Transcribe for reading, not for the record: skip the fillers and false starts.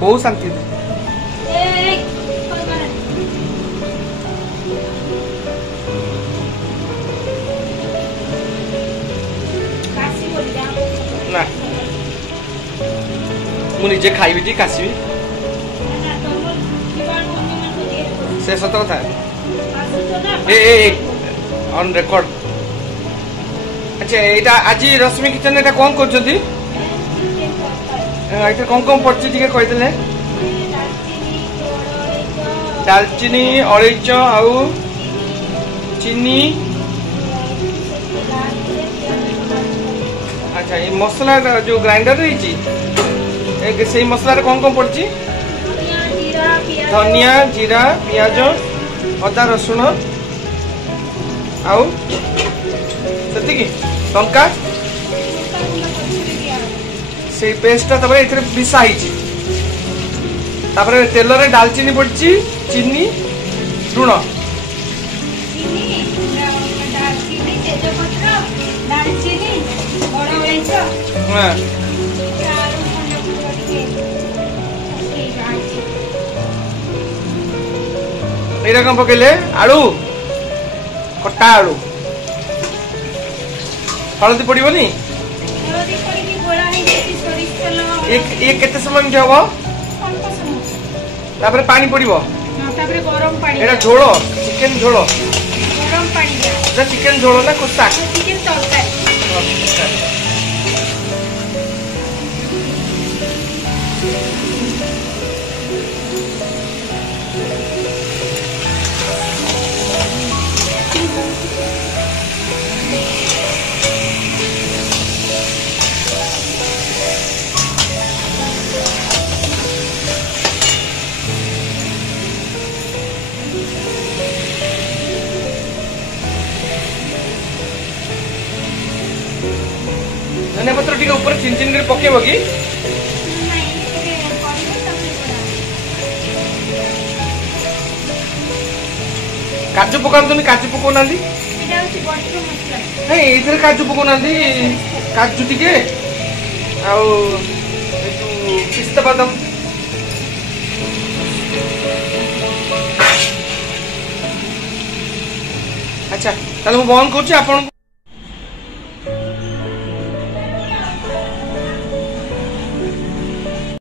बहुत शांति ना मुझे खाइबी काशवी से सत कथा ऑन रिकॉर्ड। अच्छा एटा आज रश्मि किचन एटा कौन करछथि एटा कौन पड़छि ठीक कहि देले दालचीनी अलैच आउ चीनी। अच्छा ये मसला जो ग्राइंडर रही से मसला कौन पड़छि धनिया जीरा पियाज अदा रसुण आउ सेतिकी लंका से पेस्टा तबरे एथरे मिसा हिची तापरे तेल रे दालचीनी पड़छि चीनी लुण हाँ एटा कौन पकेले आलू कटा आलू हलदी पड़ोनी ये केते समय में हबो तापरे पानी पड़िबो तापरे गरम पानी एटा झोल चिकन झोल गरम पानी एटा चिकन झोल ना कुस्ता चिकन तड़का धनिया पत्र टी ऊपर चिन चिन कर पकेब कि काजू पका काजू पकौना ये काजू पकौना काजू टिके पिस्ता बादाम अच्छा ताले मु बंद करूँ आपन।